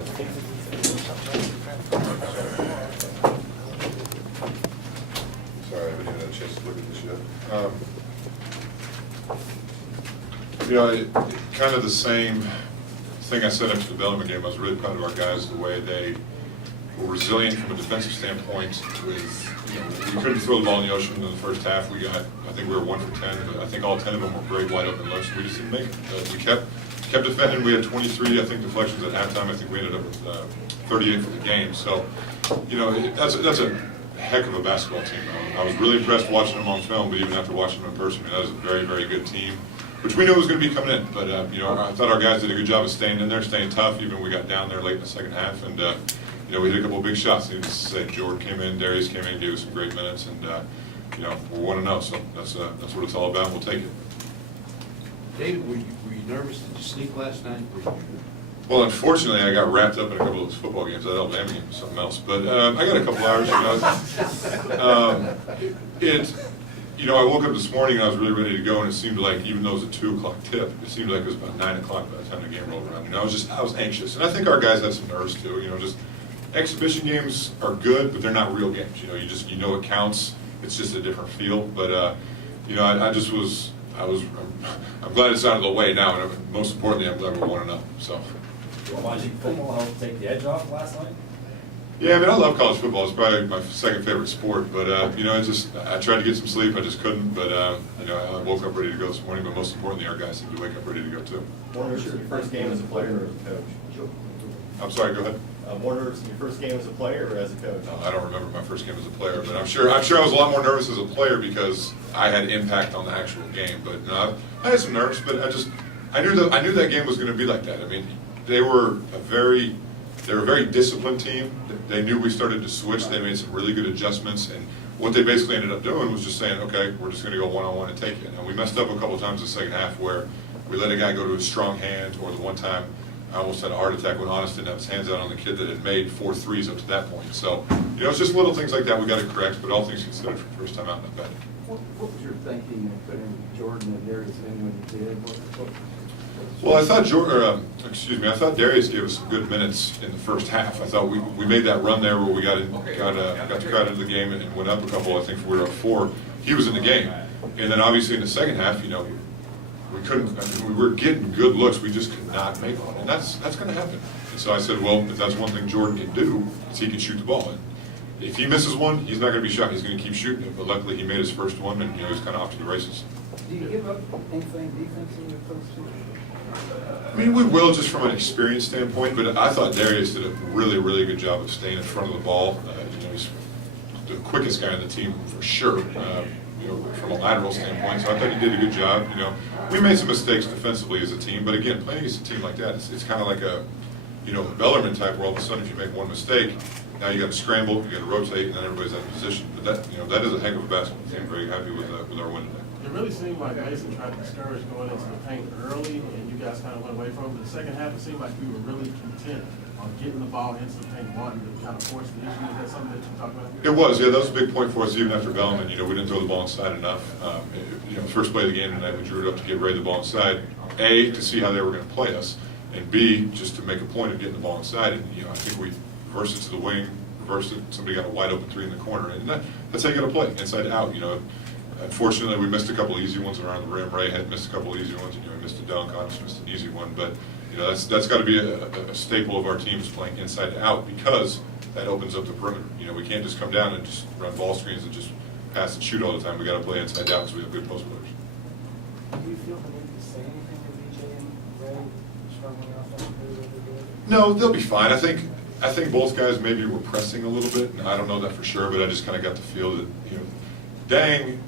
Sorry, I haven't even had a chance to look at this yet. Kind of the same thing I said after the Bellarmine game. I was really proud of our guys, the way they were resilient from a defensive standpoint. We couldn't throw the ball in the ocean in the first half. I think we were 1 for 10, but I think all 10 of them were great wide open looks. We just didn't make it. We kept defending. We had 23, I think, deflections at halftime. I think we ended up with 38 for the game. So, that's a heck of a basketball team. I was really impressed watching them on film, but even after watching them in person, that was a very, very good team, which we knew was going to be coming in. But, I thought our guys did a good job of staying in there, staying tough, even when we got down there late in the second half. And, we hit a couple of big shots. Needless to say, Jordan came in, Darius came in, gave us some great minutes, and, we're 1-0, so that's what it's all about. We'll take it. David, were you nervous? Did you sleep last night? Well, unfortunately, I got wrapped up in a couple of those football games. That Alabama game was something else. But I got a couple hours. I woke up this morning and I was really ready to go, and it seemed like, even though it was a 2 o'clock tip, it seemed like it was about 9 o'clock by the time the game rolled around. I was anxious, and I think our guys had some nerves too. Just exhibition games are good, but they're not real games. You know it counts. It's just a different feel. But I'm glad it's out of the way now, and most importantly, I'm glad we're 1-0. So. Watching football helped take the edge off last night? Yeah, I love college football. It's probably my second favorite sport. But I tried to get some sleep. I just couldn't. But I woke up ready to go this morning. But most importantly, our guys seem to wake up ready to go too. More nervous in your first game as a player or as a coach? I'm sorry. Go ahead. More nervous in your first game as a player or as a coach? No, I don't remember my first game as a player, but I'm sure I was a lot more nervous as a player because I had impact on the actual game. But no, I had some nerves, but I knew that game was going to be like that. They were a very disciplined team. They knew we started to switch. They made some really good adjustments, and what they basically ended up doing was just saying, okay, we're just going to go one-on-one and take it. And we messed up a couple of times in the second half where we let a guy go to a strong hand, or the one time I almost had a heart attack when Honest didn't have his hands out on the kid that had made 4 threes up to that point. So, it's just little things like that we got to correct, but all things considered for the first time out, not bad. What was your thinking of putting Jordan and Darius in when you did? Well, I thought Darius gave us some good minutes in the first half. I thought we made that run there where we got to crowd into the game and went up a couple. I think we were up 4. He was in the game, and then obviously in the second half, we couldn't. We were getting good looks. We just could not make one, and that's going to happen. And so I said, well, if that's one thing Jordan can do, is he can shoot the ball. And if he misses one, he's not going to be shot. He's going to keep shooting it. But luckily, he made his first one, and he's kind of off to the races. Do you give up anything defensively with those two? We will, just from an experience standpoint, but I thought Darius did a really, really good job of staying in front of the ball. He's the quickest guy on the team for sure, from a lateral standpoint, so I thought he did a good job. We made some mistakes defensively as a team, but again, playing against a team like that, it's kind of like a Bellarmine type, where all of a sudden if you make one mistake, now you got to scramble, you got to rotate, and then everybody's out of position. But that is a heck of a basketball team. Very happy with our win today. It really seemed like Mason tried to discourage going into the paint early, and you guys kind of went away from it. But the second half, it seemed like we were really content on getting the ball into the paint, wanting to kind of force the issue. Is that something that you talked about? It was, yeah. That was a big point for us, even after Bellarmine. We didn't throw the ball inside enough. First play of the game tonight, we drew it up to get Ray the ball inside. A, to see how they were going to play us, and B, just to make a point of getting the ball inside. And I think we reversed it to the wing, reversed it. Somebody got a wide open 3 in the corner, and that's how you got to play, inside to out. Unfortunately, we missed a couple of easy ones around the rim. Ray had missed a couple of easy ones, and he missed a dunk. Honest missed an easy one, but that's got to be a staple of our teams, playing inside to out, because that opens up the perimeter. We can't just come down and just run ball screens and just pass and shoot all the time. We got to play inside out because we have good post players. Do you feel the need to say anything to BJ and Ray struggling offensively? No, they'll be fine. I think both guys maybe were pressing a little bit, and I don't know that for sure, but I just kind of got the feel that Dang,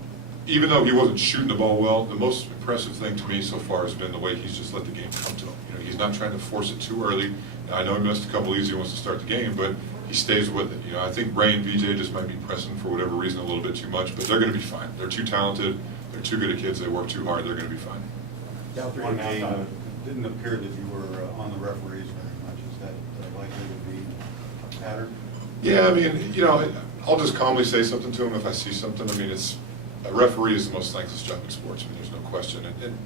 even though he wasn't shooting the ball well, the most impressive thing to me so far has been the way he's just let the game come to him. He's not trying to force it too early. Now, I know he missed a couple easy ones to start the game, but he stays with it. I think Ray and VJ just might be pressing for whatever reason a little bit too much, but they're going to be fine. They're too talented. They're too good at kids. They work too hard. They're going to be fine. Down 3 game, it didn't appear that you were on the referees very much. Is that likely to be a pattern? Yeah, I'll just calmly say something to him if I see something. A referee is the most thankless job in sports. There's no question. And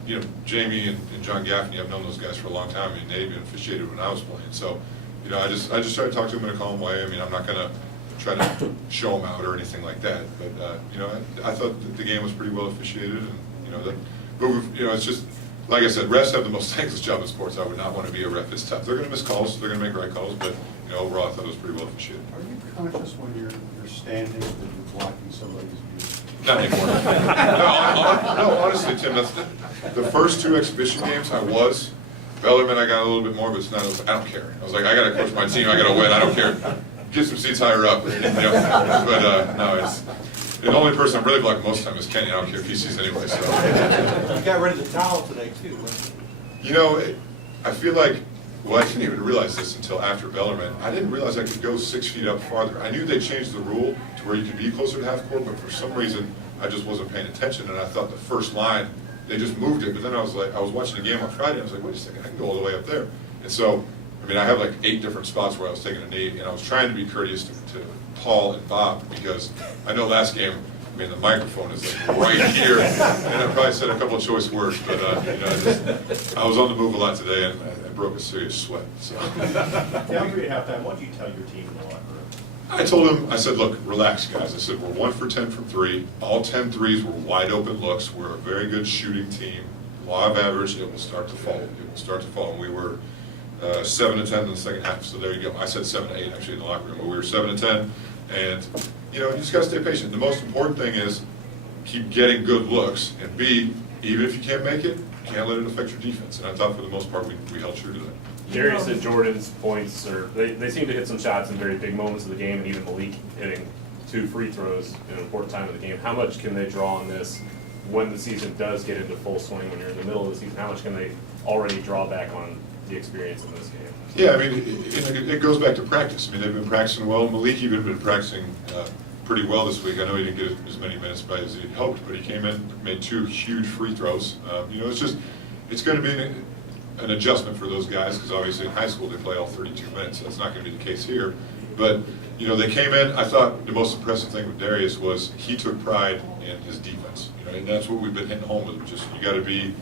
Jamie and John Gaffney, I've known those guys for a long time. They even officiated when I was playing. So, you know, I just try to talk to them in a calm way. I mean, I'm not going to try to show them out or anything like that. But you know, I thought that the game was pretty well officiated, and you know that. But you know, it's just like I said, refs have the most thankless job in sports. I would not want to be a ref. It's tough. They're going to miss calls. They're going to make right calls. But you know, overall, I thought it was pretty well officiated. Are you conscious when you're standing that you're blocking somebody's view? Not anymore. No, honestly, Tim, that's the first 2 exhibition games I was. Bellarmine, I got a little bit more, but it's not. I don't care. I was like, I got to coach my team. I got to win. I don't care. Get some seats higher up. You know? But no, it's the only person I'm really blocking most of the time is Kenny. I don't care if he sees anyway. So. You got rid of the towel today too, wasn't You know, I feel like. Well, I didn't even realize this until after Bellarmine. I didn't realize I could go 6 feet up farther. I knew they changed the rule to where you could be closer to half court, but for some reason, I just wasn't paying attention, and I thought the first line, they just moved it. But then I was like, I was watching the game on Friday, and I was like, wait a second, I can go all the way up there. And so, I mean, I have like 8 different spots where I was taking a knee, and I was trying to be courteous to Paul and Bob, because I know last game, I mean, the microphone is like right here, and I probably said a couple of choice words, but you know, I was on the move a lot today, and I broke a serious sweat. So. Down 3 at halftime, what did you tell your team in the locker room? I told him, I said, look, relax, guys. I said, we're 1 for 10 from 3. All 10 threes were wide open looks. We're a very good shooting team. Law of average, it will start to fall. It will start to fall. And we were 7 to 10 in the second half. So there you go. I said 7 to 8 actually in the locker room, but we were 7 to 10. And you know, you just got to stay patient. The most important thing is keep getting good looks, and B, even if you can't make it, you can't let it affect your defense. And I thought for the most part we held true to that. Darius and Jordan's points they seem to hit some shots in very big moments of the game, and even Malik hitting 2 free throws in an important time of the game. How much can they draw on this when the season does get into full swing, when you're in the middle of the season? How much can they already draw back on the experience in this game? Yeah, I mean, it goes back to practice. I mean, they've been practicing well. Malik even been practicing pretty well this week. I know he didn't get as many minutes by as he hoped, but he came in, made 2 huge free throws. You know, it's going to be an adjustment for those guys, because obviously in high school they play all 32 minutes. So that's not going to be the case here. But, you know, they came in. I thought the most impressive thing with Darius was he took pride in his defense. You know, and that's what we've been hitting home with. Just you got to be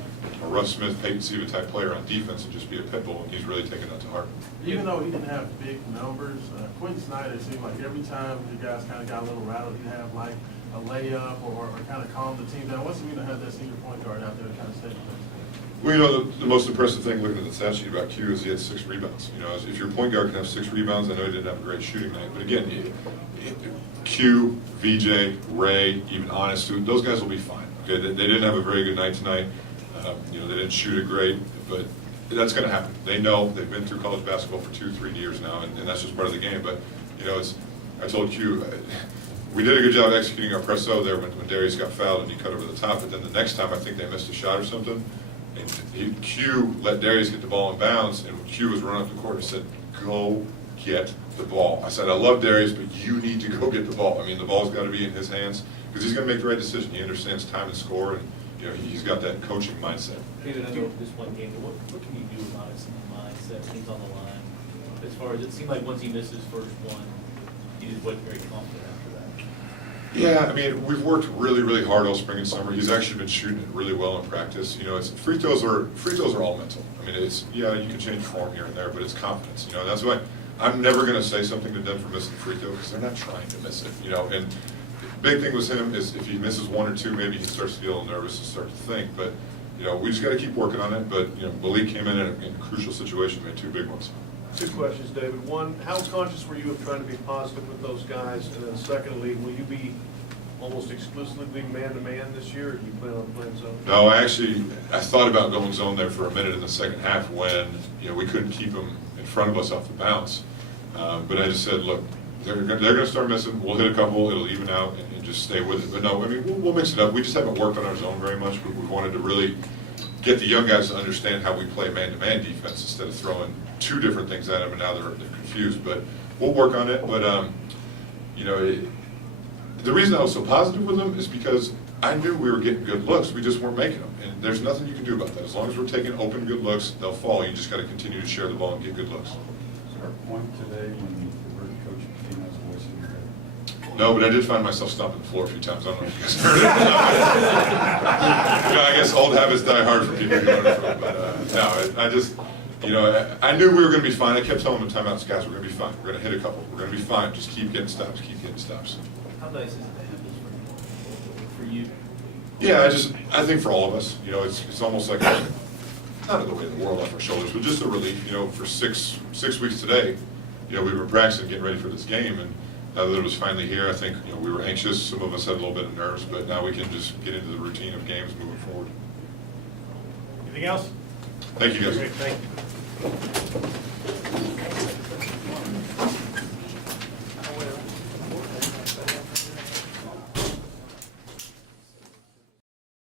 a Russ Smith, Peyton Siva type player on defense and just be a pit bull, and he's really taken that to heart. Even though he didn't have big numbers, Quentin Snyder seemed like every time the guys kind of got a little rattled, he'd have like a layup or kind of calm the team down. What's it mean to have that senior point guard out there to kind of stay with them? Well, you know, the most impressive thing looking at the stat sheet about Q is he had 6 rebounds. You know, if your point guard can have 6 rebounds, I know he didn't have a great shooting night, but again, Q, VJ, Ray, even Honest, those guys will be fine. Okay, they didn't have a very good night tonight. You know, they didn't shoot it great, but that's going to happen. They know. They've been through college basketball for 2-3 years now, and that's just part of the game. But you know, I told Q, we did a good job executing our presso there when Darius got fouled and he cut over the top. But then the next time, I think they missed a shot or something, and Q let Darius get the ball in bounds, and when Q was running up the court, he said, "Go get the ball." I said, "I love Darius, but you need to go get the ball." I mean, the ball's got to be in his hands because he's going to make the right decision. He understands time and score, and you know, he's got that coaching mindset. David, I know this one game, but what can you do about his mindset when he's on the line? As far as, it seemed like once he missed his first one, he just wasn't very confident after that. Yeah, I mean, we've worked really, really hard all spring and summer. He's actually been shooting it really well in practice. You know, free throws are all mental. I mean, you can change form here and there, but it's confidence. You know, that's why I'm never going to say something to them for missing free throw, because they're not trying to miss it. You know, and big thing with him is if he misses 1 or 2, maybe he starts to get a little nervous and start to think. But you know, we just got to keep working on it. But you know, Malik came in a crucial situation, made 2 big ones. 2 questions, David. One, how conscious were you of trying to be positive with those guys? And then secondly, will you be almost exclusively man-to-man this year, or do you plan on playing zone? No, I thought about going zone there for a minute in the second half when you know we couldn't keep them in front of us off the bounce. But I just said, look, they're going to start missing. We'll hit a couple, it'll even out, and just stay with it. But no, I mean, we'll mix it up. We just haven't worked on our zone very much. We wanted to really get the young guys to understand how we play man-to-man defense instead of throwing 2 different things at them, and now they're confused. But we'll work on it. But you know, the reason I was so positive with them is because I knew we were getting good looks. We just weren't making them, and there's nothing you can do about that. As long as we're taking open good looks, they'll fall. You just got to continue to share the ball and get good looks. Is there a point today when the word coach team has a voice in your head? No, but I did find myself stomping the floor a few times. I don't know if you guys heard it. You know, I guess old habits die hard for people who learn from. But no, You know, I knew we were going to be fine. I kept telling them in timeouts, guys, we're going to be fine. We're going to hit a couple. We're going to be fine. Just keep getting stops. Keep getting stops. How nice is it to have this for you? Yeah, I think for all of us, you know, it's almost like not the weight of the world off our shoulders, but just a relief. You know, for six weeks today, you know, we were practicing, getting ready for this game, and now that it was finally here, I think, you know, we were anxious. Some of us had a little bit of nerves, but now we can just get into the routine of games moving forward. Anything else? Thank you, guys. Great, thank you.